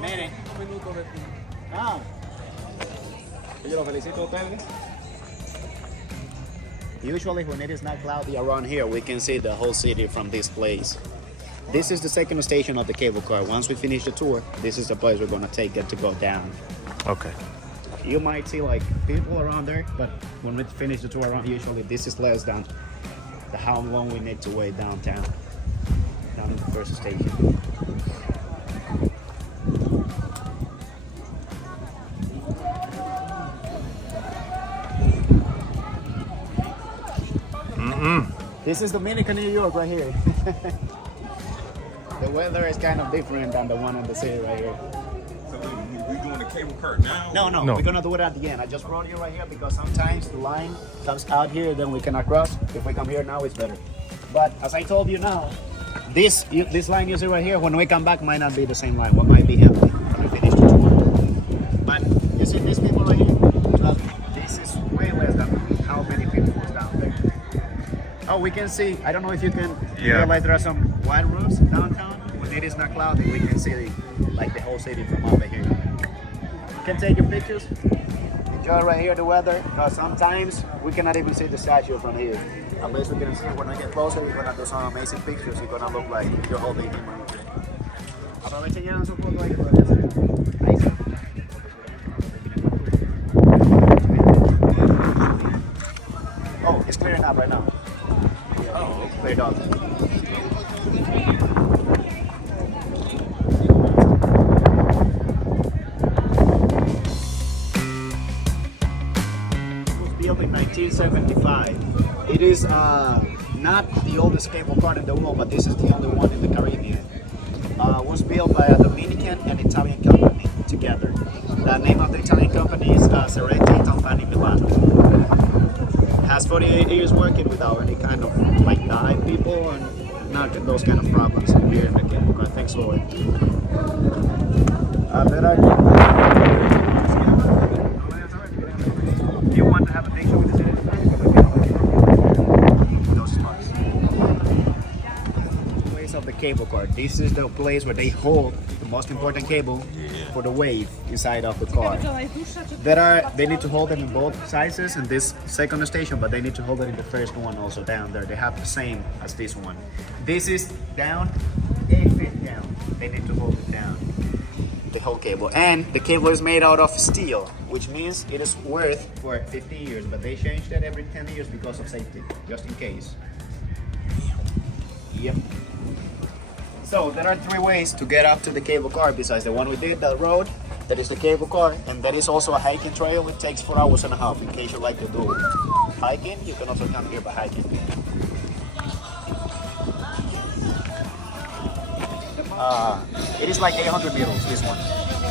Mire. Ah. Yo lo felicito a ustedes. Usually when it is not cloudy around here, we can see the whole city from this place. This is the second station of the cable car. Once we finish the tour, this is the place we're gonna take it to go down. Okay. You might see like people around there, but when we finish the tour around, usually this is less than how long we need to wait downtown, down in the first station. This is Dominican New York right here. The weather is kind of different than the one in the city right here. So we doing the cable car now? No, No. we're gonna do it at the end. I just brought you right here because sometimes the line comes out here, then we cannot cross. If we come here now, it's better. But as I told you now, this line you see right here, when we come back, might not be the same line. What might be empty when we finish the tour. But you see these people right here? This is way less than how many people was down there. Oh, we can see. I don't know if you can realize there are some wide roofs downtown. When it is not cloudy, we can see like the whole city from over here. You can take your pictures. Enjoy right here the weather. Because sometimes we cannot even see the statue from here. Unless we can see it when I get closer, you're gonna do some amazing pictures. You're gonna look like you're holding him. Aprovechen y hagan su foto ahí que todavía se ve. Ahí está. Oh, it's clearing up right now. Oh, it's cleared up. It was built in 1975. It is not the oldest cable car in the world, but this is the only one in the Caribbean. Was built by a Dominican and Italian company together. The name of the Italian company is Serreti Company Milano. Has 48 years working without any kind of like die people and not those kind of problems here in the cable car. Thanks, Lord. Do you want to have a picture with this? Those spots. Place of the cable car. This is the place where they hold the most important cable for the wave inside of the car. They need to hold them in both sizes in this second station, but they need to hold it in the first one also down there. They have the same as this one. This is down, 8 feet down. They need to hold it down. The whole cable. And the cable is made out of steel, which means it is worth for 50 years, but they changed it every 10 years because of safety, just in case. Yep. So there are 3 ways to get up to the cable car besides the one we did, the road. That is the cable car, and that is also a hiking trail. It takes 4 hours and a half in case you like to do hiking. You can also come here by hiking. It is like 800 meters, this one.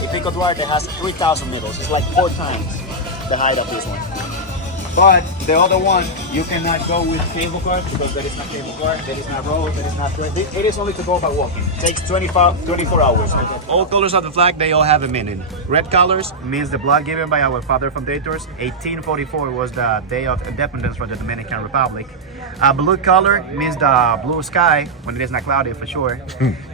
In Pico Duarte has 3,000 meters. It's like 4 times the height of this one. But the other one, you cannot go with cable cars because there is no cable car, there is no road, there is not. It is only to go by walking. It takes 24 hours. All colors of the flag, they all have a meaning. Red colors means the blood given by our father fondators. 1844 was the day of independence for the Dominican Republic. Blue color means the blue sky when it is not cloudy for sure.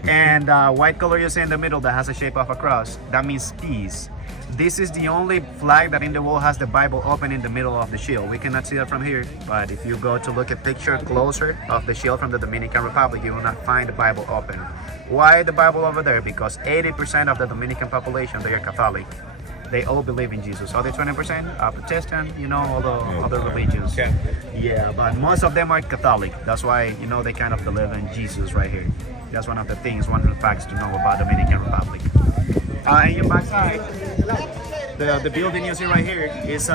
And white color you see in the middle that has a shape of a cross, that means peace. This is the only flag that in the world has the Bible open in the middle of the shield. We cannot see that from here, but if you go to look at picture closer of the shield from the Dominican Republic, you will not find the Bible open. Why the Bible over there? Because 80% of the Dominican population, they are Catholic. They all believe in Jesus. Other 20% are Protestant, you know, all the other religions. Okay. Yeah, but most of them are Catholic. That's why, you know, they kind of believe in Jesus right here. That's one of the things, one of the facts to know about Dominican Republic. In your backside, the building you see right here is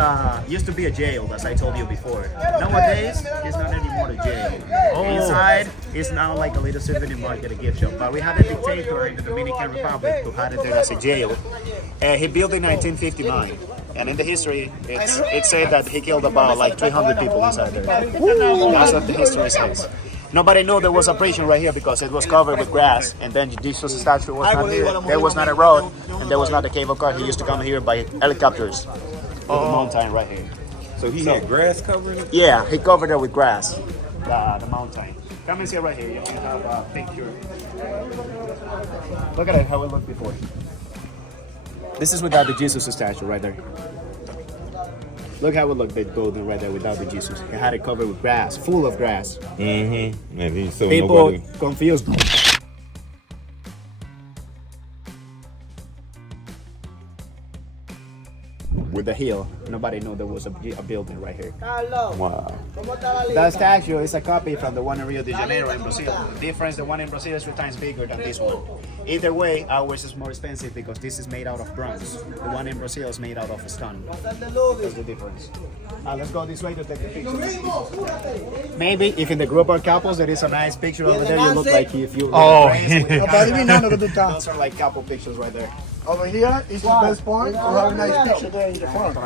used to be a jail, as I told you before. Nowadays, it's not anymore a jail. Inside, it's now like a little souvenir market, a gift shop. But we had a dictator in the Dominican Republic who had it there as a jail. He built in 1959. And in the history, it said that he killed about like 300 people inside there. That's what the history says. Nobody knew there was a prison right here because it was covered with grass, and then Jesus' statue was not here. There was not a road, and there was not a cable car. He used to come here by helicopters to the mountain right here. So he had grass covering it? Yeah, he covered it with grass, the mountain. Come and see right here. You can have a picture. Look at it, how it looked before. This is without the Jesus statue right there. Look how it looked, the building right there without the Jesus. It had it covered with grass, full of grass. Mm-hmm. And so People nobody... confused. With the hill, nobody knew there was a building right here. Wow. That statue is a copy from the one in Rio de Janeiro in Brazil. The difference, the one in Brazil is 3 times bigger than this one. Either way, ours is more expensive because this is made out of bronze. The one in Brazil is made out of stone. That's the difference. Let's go this way to take the picture. Maybe if in the group of couples there is a nice picture over there, you look like if you those are like couple pictures right there. Over here is the best point to have a nice picture there in the front.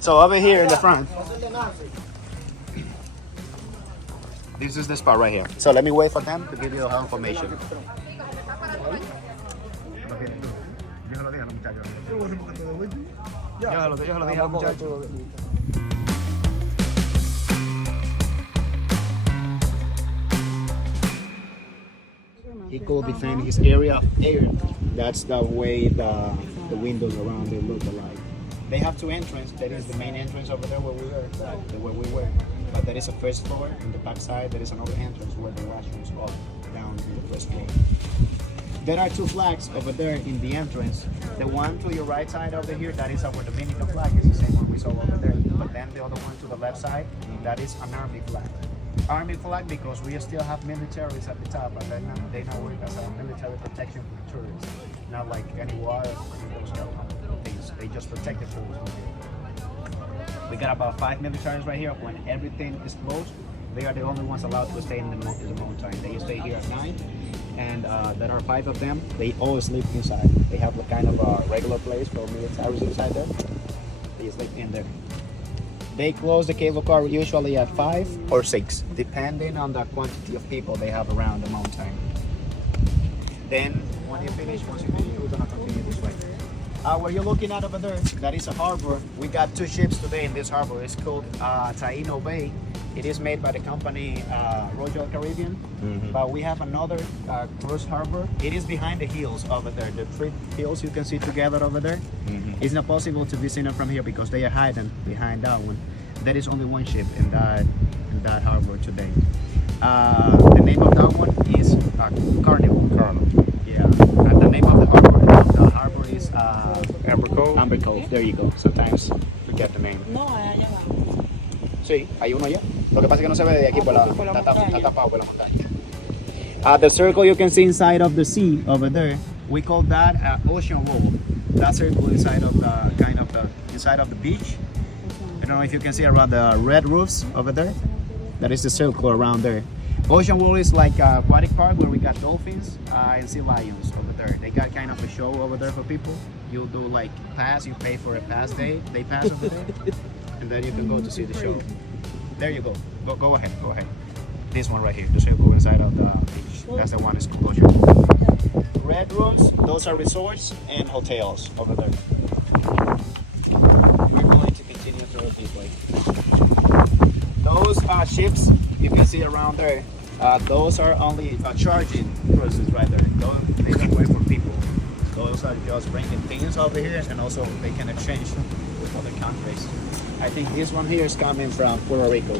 So over here in the front, this is the spot right here. So let me wait for them to give you the information. He could defend his area of air. That's the way the windows around it look alike. They have 2 entrances. That is the main entrance over there where we were. But there is a first floor. In the back side, there is another entrance where the washrooms are down in the first floor. There are 2 flags over there in the entrance. The one to your right side over here, that is our Dominican flag. It's the same one we saw over there. But then the other one to the left side, that is an army flag. Army flag because we still have militaries at the top, but they now work as a military protection for tourists. Not like any war or those kind of things. They just protect the tourists. We got about 5 militaries right here. When everything is closed, they are the only ones allowed to stay in the mountain. They stay here at night, and there are 5 of them. They all sleep inside. They have a kind of a regular place for militaries inside there. They sleep in there. They close the cable car usually at 5 or 6, depending on the quantity of people they have around the mountain. Then, once you finish, we're gonna continue this way. Where you're looking at over there, that is a harbor. We got 2 ships today in this harbor. It's called Taino Bay. It is made by the company Royal Caribbean. But we have another cruise harbor. It is behind the hills over there. The 3 hills you can see together over there. It's not possible to be seen from here because they are hiding behind that one. There is only 1 ship in that harbor today. The name of that one is Carnival. Yeah. And the name of the harbor is Amber Cove. Amber Cove. There you go. Sometimes forget the name. No, allá abajo. Sí, hay uno allá. Lo que pasa es que no se ve de aquí está tapado por la montaña. The circle you can see inside of the sea over there, we call that ocean wall. That circle inside of inside of the beach. I don't know if you can see around the red roofs over there. That is the circle around there. Ocean wall is like a aquatic park where we got dolphins and sea lions over there. They got kind of a show over there for people. You do like pass, you pay for a pass day. They pass over there, and then you can go to see the show. There you go. Go ahead. This one right here, the circle inside of the beach. That's the one is called Ocean Wall. Red rooms, those are resorts and hotels over there. We're going to continue through this way. Those ships you can see around there, those are only charging cruises right there. Those, they don't wait for people. Those are just bringing things over here, and also they can exchange with other countries. I think this one here is coming from Puerto Rico.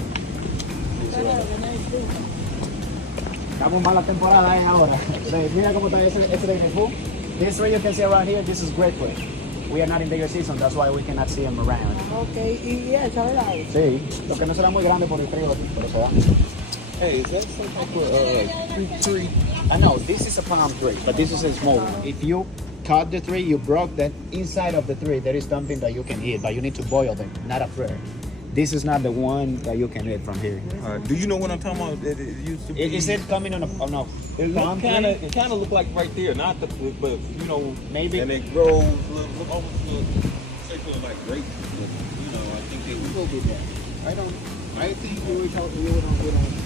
Estamos mala temporada ahora. Mira cómo está ese de pool. This one you can see around here, this is great fish. We are not in bigger season, that's why we cannot see them around. Okay, y esa, ¿verdad? Sí, lo que no será muy grande por el frío, pero se da. Hey, is that some type of fruit tree? I know, this is a palm tree, but this is a small one. If you cut the tree, you broke that inside of the tree, there is something that you can eat, but you need to boil them, not a fruit. This is not the one that you can eat from here. Do you know what I'm talking about? It used to be. Is it coming on a palm It tree? kind of look like right there, not the, but you know, Maybe. And it grows, look almost circular like grapes. You know, I think they would do that. I think we don't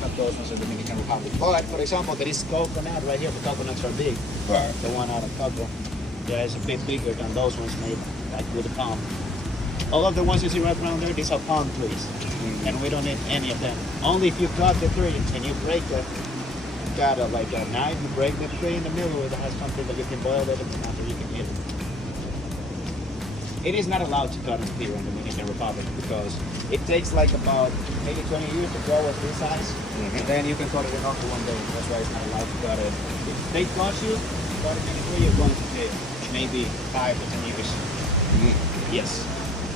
have those ones in the Dominican Republic. But for example, there is coconut right here. The coconuts are big. Right. The one out of cocoa. Yeah, it's a bit bigger than those ones made like with the palm. All of the ones you see right around there, these are palm trees. And we don't need any of them. Only if you cut the tree and you break it, got like a knife, you break the tree in the middle, it has something that you can boil it and after you can eat it. It is not allowed to cut it here in the Dominican Republic because it takes like about maybe 20 years to grow at this size, and then you can cut it in after one day. That's why it's not allowed to cut it. If they catch you, cutting in a tree, you're going to jail, maybe 5 to 10 years. Yes.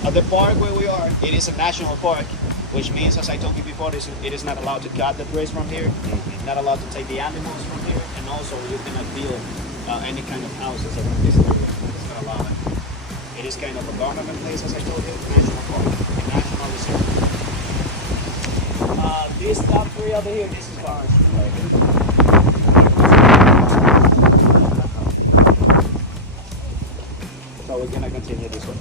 At the park where we are, it is a national park, which means, as I told you before, it is not allowed to cut the trees from here, not allowed to take the animals from here, and also you cannot build any kind of houses around this area. It's not allowed. It is kind of a government place, as I told you, national park, a national reserve. This top tree over here, this is ours. So we're gonna continue this way.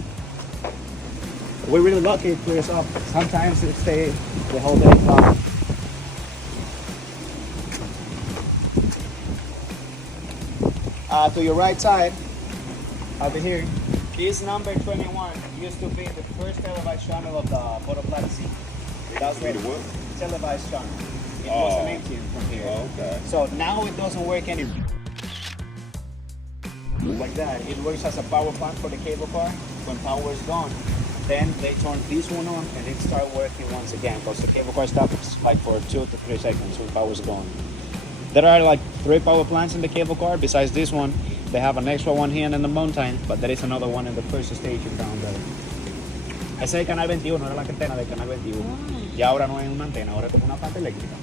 We're really lucky it clears up. Sometimes it stays the whole day long. To your right side, over here, this number 21 used to be the first televised channel of the Puerto Plata Sea. That's Be the what? televised channel. It wasn't empty from here. Oh, okay. So now it doesn't work anymore. Like that. It works as a power plant for the cable car. When power is gone, then they turn this one on and it starts working once again because the cable car stops like for 2 to 3 seconds when power is gone. There are like 3 power plants in the cable car. Besides this one, they have an extra one here in the mountain, but there is another one in the first station down there. Ese es el canal 21, era la antena del canal 21. Y ahora no es una antena, ahora es como una planta eléctrica.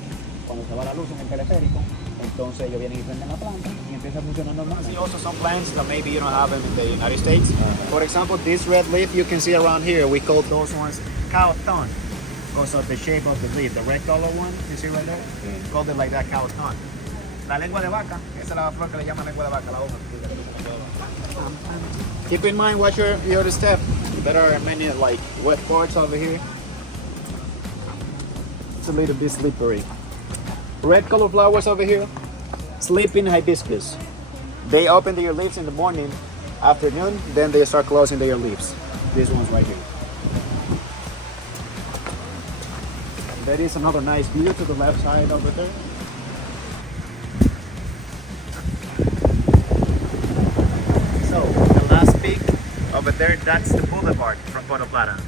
Cuando se va la luz en el teleférico, entonces ellos vienen y prenden la planta y empieza a funcionar normal. See also some plants that maybe you don't have them in the United States. For example, this red leaf you can see around here, we call those ones cow thorn because of the shape of the leaf. The red color one, you see right there? Called it like that, cow thorn. La lengua de vaca, esa es la flor que le llaman lengua de vaca, la hoja. Keep in mind, watch your step. There are many like wet parts over here. It's a little bit slippery. Red color flowers over here, sleeping hibiscus. They open their leaves in the morning, afternoon, then they start closing their leaves. These ones right here. There is another nice view to the left side over there. So the last peak over there, that's the boulevard from Puerto Plata.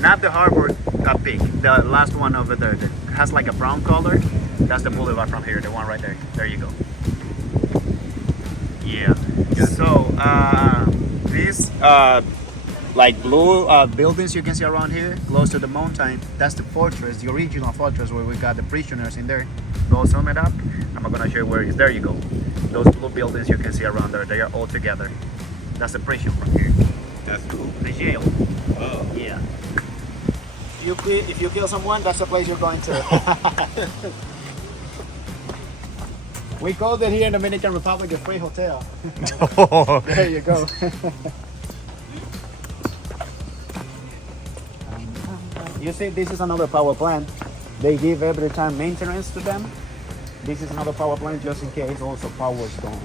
Not the harbor peak, the last one over there that has like a brown color. That's the boulevard from here, the one right there. There you go. Yeah. So these like blue buildings you can see around here, close to the mountain, that's the fortress, the original fortress where we got the prisoners in there. Go zoom it up. I'm not gonna show you where it is. There you go. Those blue buildings you can see around there, they are all together. That's the prison from here. That's cool. The jail. Oh. Yeah. If you kill someone, that's the place you're going to. We called it here in the Dominican Republic a free hotel. There you go. You see, this is another power plant. They give every time maintenance to them. This is another power plant just in case also power is gone.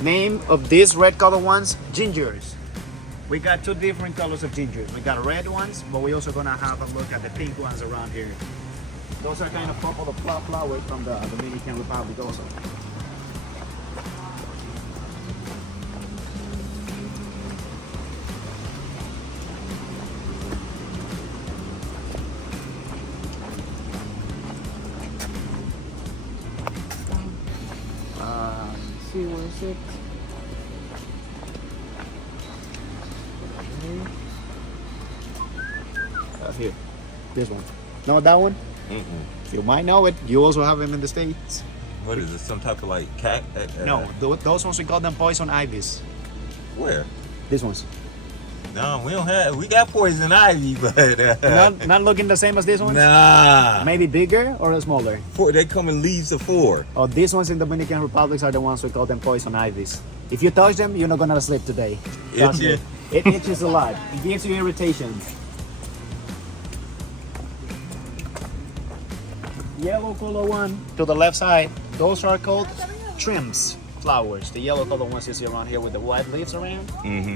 Name of these red color ones, gingers. We got 2 different colors of gingers. We got red ones, but we also gonna have a look at the pink ones around here. Those are kind of purple flowers from the Dominican Republic also. See, where is it? Here, this one. No, that one? You might know it. You also have them in the States. What is it? Some type of like cat? No, those ones we call them poison ivies. Where? These ones. No, we don't have. We got poison ivy, but Not looking the same as these ones? nah. Maybe bigger or smaller? They come in leaves of 4. Oh, these ones in the Dominican Republic are the ones we call them poison ivies. If you touch them, you're not gonna sleep today. Trust me. Itchy. It itches a lot. It gives you irritation. yellow color one to the left side, those are called shrimps flowers. The yellow color ones you see around here with the white leaves around,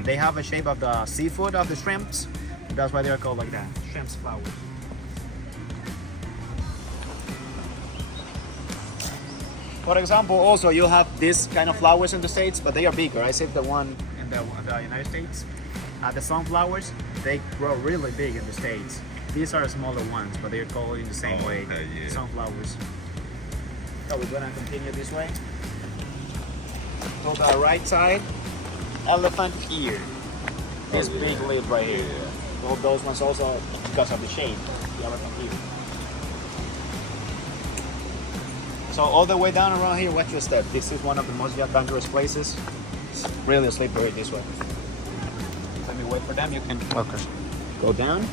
they have a shape of the seafood of the shrimps. That's why they are called like that, shrimps flowers. For example, also you have this kind of flowers in the States, but they are bigger. I saved the one in the United States. The sunflowers, they grow really big in the States. These are smaller ones, but they're called in the same way, sunflowers. So we're gonna continue this way. To the right side, elephant ear. This big lip right here. Well, those ones also because of the shape, the elephant ear. So all the way down around here, watch your step. This is one of the most dangerous places. It's really slippery this way. Let me wait for them. You can go down.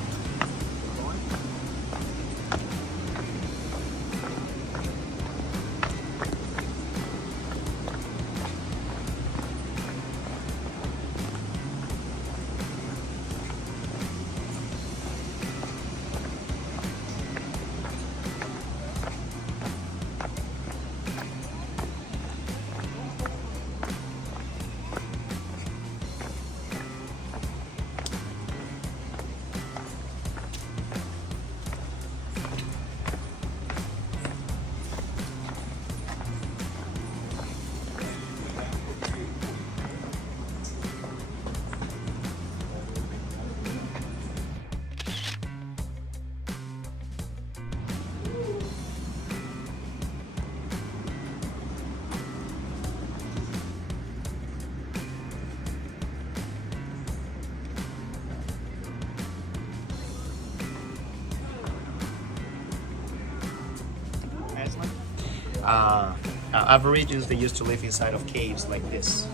Aborigines, they used to live inside of caves like this.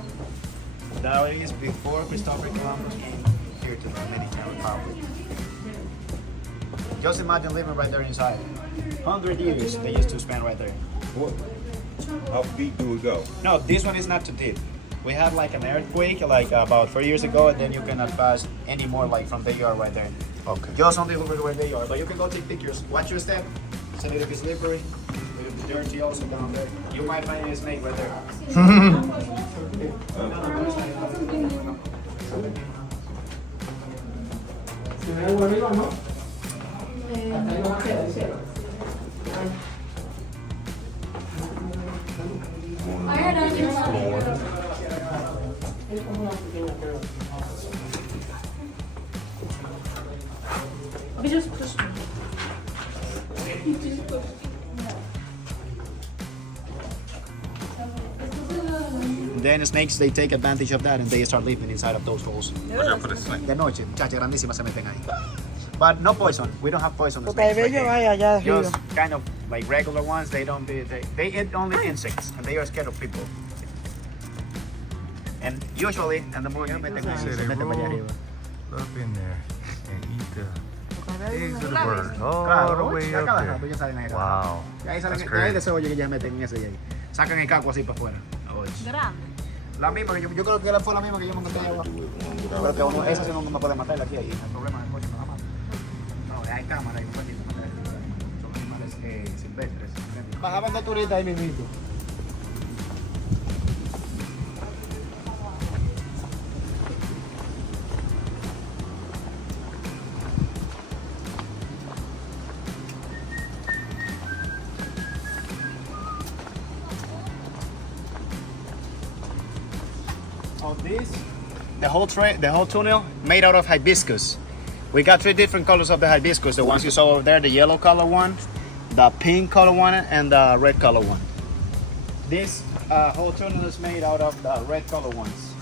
That is before Christopher Columbus came here to the Dominican Republic. Just imagine living right there inside. 100 years they used to spend right there. What? How deep do we go? No, this one is not too deep. We had like an earthquake like about 4 years ago, and then you cannot pass any more like from there you are right there. Okay. Just on the little bit where they are, but you can go take pictures. Watch your step. It's a little bit slippery. Dirty also down there. You might find a snake right there. Then snakes, they take advantage of that and they start living inside of those holes. De noche, muchachas grandísimas se meten ahí. But no poison. We don't have poison snakes. Just kind of like regular ones. They don't. They eat only insects and they are scared of people. And usually, and the more you meten ahí, se meten para allá arriba. Up in there and eat the eggs of the bird all Claro, the way ya up cada there. rato ya salen ahí. Wow, Y ahí salen, that's de ahí de crazy. ese hoyo que ya meten en ese de ahí. Sacan el caco así para afuera. Grande. La misma que yo creo que fue la misma que yo me encontré ahí abajo. Pero que uno, esa sí no me puede matar aquí ahí. El problema es el coche no la mata. No, hay cámara y no puede matar. Son animales silvestres. Bajaban dos turistas ahí mismito. So this, the whole tunnel made out of hibiscus. We got 3 different colors of the hibiscus. The ones you saw over there, the yellow color one, the pink color one, and the red color one. This whole tunnel is made out of the red color ones.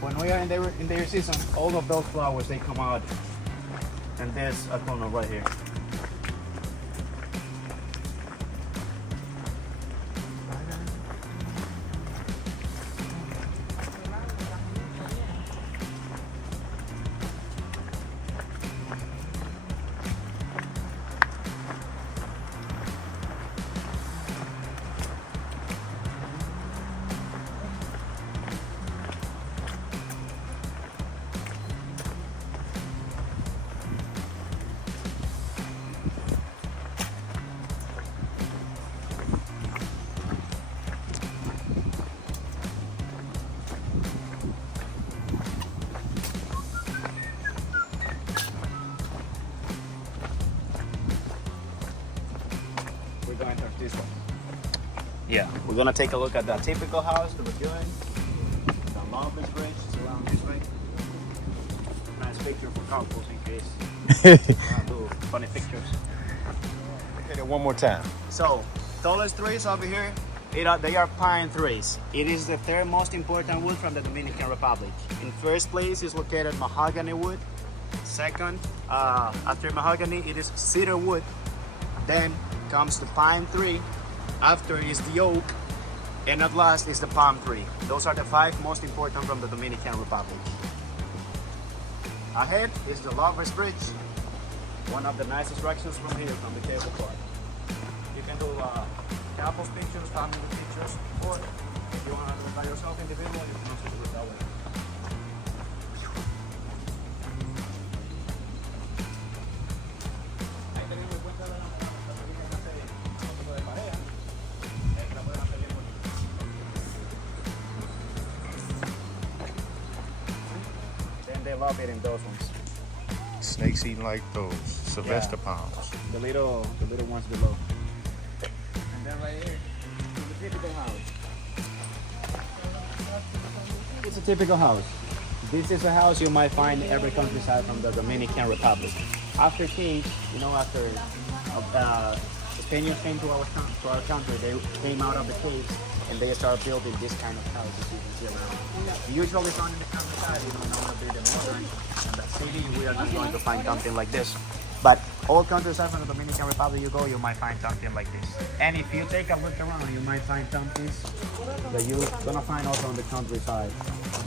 When we are in their season, all of those flowers, they come out. And there's a tunnel right here. Yeah, we're gonna take a look at the typical house, the lagoon, the Longfish Bridge is around this way. Nice picture for couples in case. Do funny pictures. Hit it one more time. So, tallest trees over here, they are pine trees. It is the third most important wood from the Dominican Republic. In first place is located mahogany wood. Second, after mahogany, it is cedar wood. Then comes the pine tree. After is the oak. And at last is the palm tree. Those are the 5 most important from the Dominican Republic. Ahead is the Lovers Bridge. One of the nicest structures from here, from the cable car. You can do couples pictures, family pictures, or if you want to do it by yourself individual, you can also do it that way. Ahí tenemos en cuenta la familia que hace foto de pareja. Ahí la pueden hacer bien bonita. Then they love it in those ones. Snakes eating like those Sylvester palms. The little ones below. And then right here, the typical house. It's a typical house. This is a house you might find in every countryside from the Dominican Republic. After Kings, after Spaniards came to our country, they came out of the caves and they started building this kind of houses you can see around. Usually found in the countryside, you don't know the modern. In the city, we are not going to find something like this. But all countryside from the Dominican Republic you go, you might find something like this. And if you take a look around, you might find something that you're gonna find also on the countryside.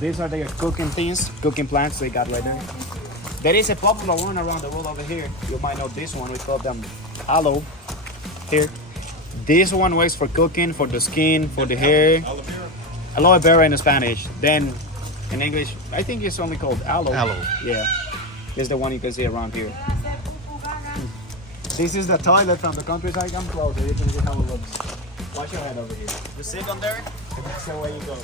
These are their cooking things, cooking plants they got right there. There is a popular one around the world over here. You might know this one. We call them aloe. Here. This one works for cooking, for the skin, for the hair. Aloe vera in Spanish. Then in English, I think it's only called aloe. Aloe. Yeah. This is the one you can see around here. This is the toilet from the countryside. Come closer, you can see how it looks. Watch your head over here. You sit on there, and that's the way you go.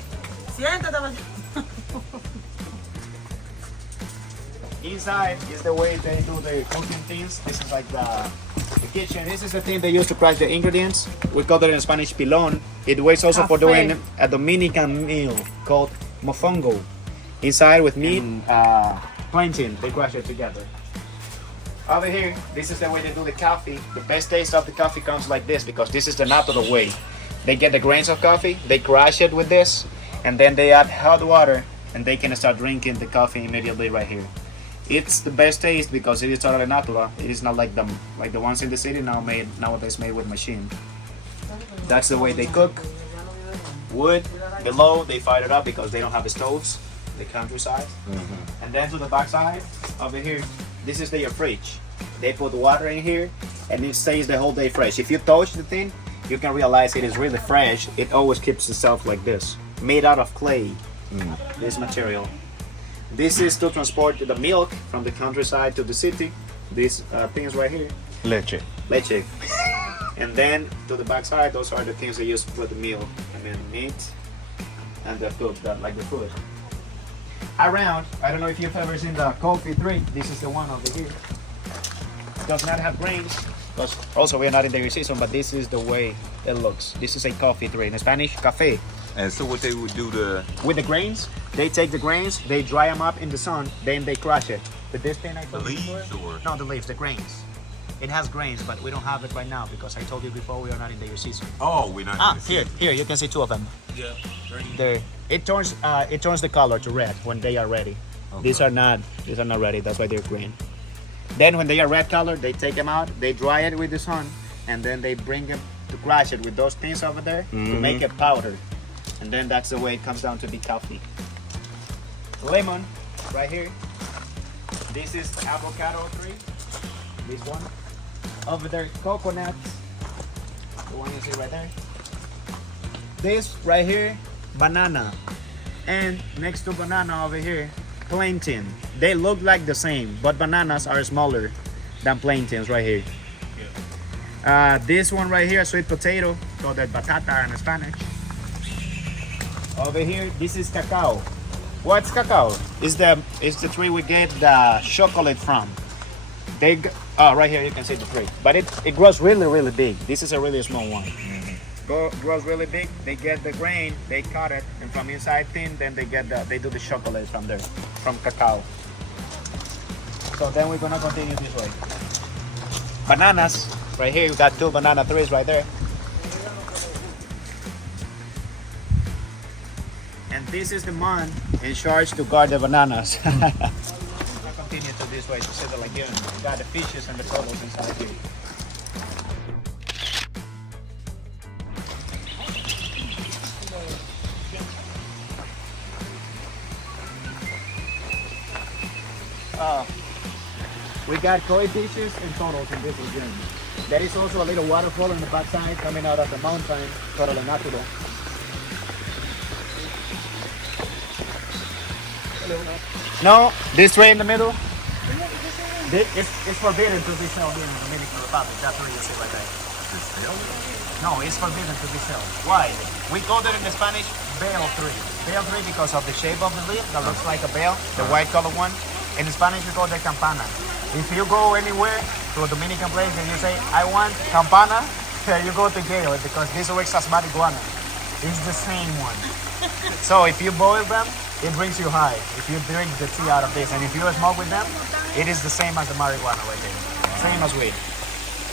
Inside is the way they do the cooking things. This is like the kitchen. This is the thing they use to crush the ingredients. We call it in Spanish pilon. It works also for doing a Dominican meal called mofongo. Inside with meat, plantain, they crush it together. Over here, this is the way they do the coffee. The best taste of the coffee comes like this because this is the natural way. They get the grains of coffee, they crush it with this, and then they add hot water, and they can start drinking the coffee immediately right here. It's the best taste because it is totally natural. It is not like the ones in the city nowadays made with machine. That's the way they cook. Wood below, they fire it up because they don't have stoves. The countryside. And then to the back side over here, this is their fridge. They put water in here and it stays the whole day fresh. If you touch the thing, you can realize it is really fresh. It always keeps itself like this, made out of clay. This material. This is to transport the milk from the countryside to the city. These things right here. Leche. Leche. And then to the back side, those are the things they use to put the milk and then meat and the food, like the food. Around, I don't know if you've ever seen the coffee tree. This is the one over here. It does not have grains, because also we are not in the season, but this is the way it looks. This is a coffee tree. In Spanish, café. And so what they would do with the grains, they take the grains, they dry them up in the sun, then they crush it. But this thing I told you before, or? no, the leaves, the grains. It has grains, but we don't have it right now because I told you before we are not in the season. Oh, we're not. Here, you can see 2 of them. Yeah. There, it turns the color to red when they are ready. Okay. These are not ready. That's why they're green. Then when they are red color, they take them out, they dry it with the sun, and then they bring it to crush it with those things over there to make it powder. And then that's the way it comes down to be coffee. Lemon, right here. This is avocado tree. This one. Over there, coconuts. The one you see right there. This right here, banana. And next to banana over here, plantain. They look like the same, but bananas are smaller than plantains right here. This one right here, sweet potato, called the batata in Spanish. Over here, this is cacao. What's cacao? It's the tree we get the chocolate from. Right here you can see the tree, but it grows really big. This is a really small one. grows really big, they get the grain, they cut it, and from inside thin, then they do the chocolate from there, from cacao. So then we're gonna continue this way. Bananas, right here, you got 2 banana trees right there. And this is the man in charge to guard the bananas. Continue to this way to settle again. You got the fishes and the turtles inside here. We got koi fishes and turtles in this lagoon. There is also a little waterfall on the backside coming out of the mountain, totally natural. No, this tree in the middle, it's forbidden to be sold here in the Dominican Republic. That's what you see right there. No, it's forbidden to be sold. Why? We call it in the Spanish bale tree. Bale tree because of the shape of the leaf that looks like a bale, the white color one. In Spanish we call it campana. If you go anywhere to a Dominican place and you say, I want campana, you go to jail because this works as marijuana. It's the same one. So if you boil them, it brings you high. If you drink the tea out of this, and if you smoke with them, it is the same as the marijuana right there. Same as weed.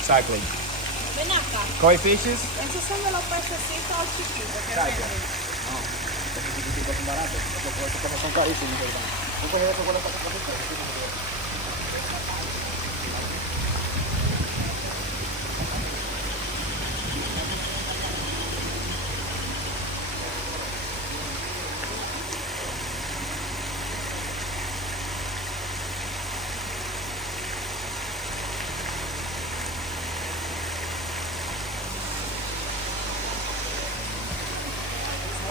Exactly. Ven acá. Koi fishes? Esos son de los pececitos chiquitos. que Exacto. venden. No, los chiquititos son baratos. Los son carísimos. ¿Tú coges eso con los pececitos?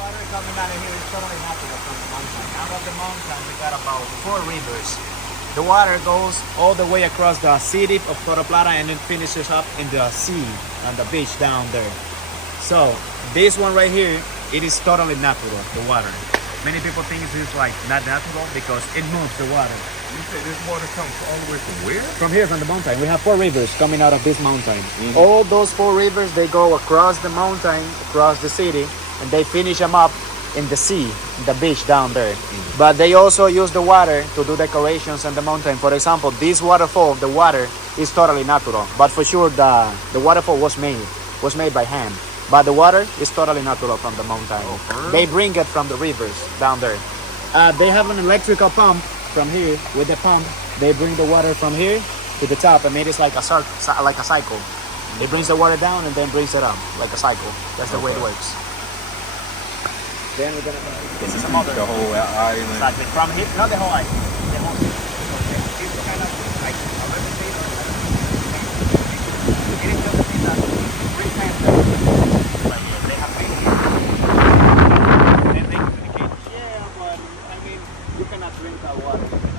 Water coming out of here is totally natural from the mountain. Out of the mountain, we got about 4 rivers. The water goes all the way across the city of Puerto Plata and it finishes up in the sea on the beach down there. So this one right here, it is totally natural, the water. Many people think it's like not natural because it moves the water. You say this water comes all the way from where? From here, from the mountain, we have 4 rivers coming out of this mountain. All those 4 rivers, they go across the mountain, across the city, and they finish them up in the sea, the beach down there. But they also use the water to do decorations on the mountain. For example, this waterfall, the water is totally natural. But for sure, the waterfall was made by hand. But the water is totally natural from the mountain. They bring it from the rivers down there. They have an electrical pump from here. With the pump, they bring the water from here to the top, and it is like a cycle. It brings the water down and then brings it up like a cycle. That's the way it works. Then we're gonna. This is another. The whole island. Exactly. From here, not the whole island. The whole. It's kind of like a replicator. It is just a thing that 3 times like they have been here. Then they communicate. Yeah, but I mean, you cannot drink that water.